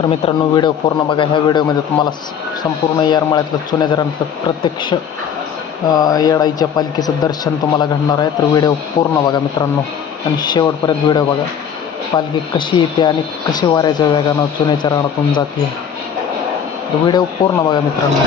तर मित्रांनो व्हिडिओ पूर्ण बघा. ह्या व्हिडिओमध्ये तुम्हाला संपूर्ण येरमाळ्यातलं चुनेजरांचं प्रत्यक्ष येडाईच्या पालखीचं दर्शन तुम्हाला घडणार आहे. तर व्हिडिओ पूर्ण बघा मित्रांनो. आणि शेवटपर्यंत व्हिडिओ बघा. पालखी कशी येते आणि कशी वाऱ्याच्या वेगानं चुन्याच्या रानातून जाते. तर व्हिडिओ पूर्ण बघा मित्रांनो.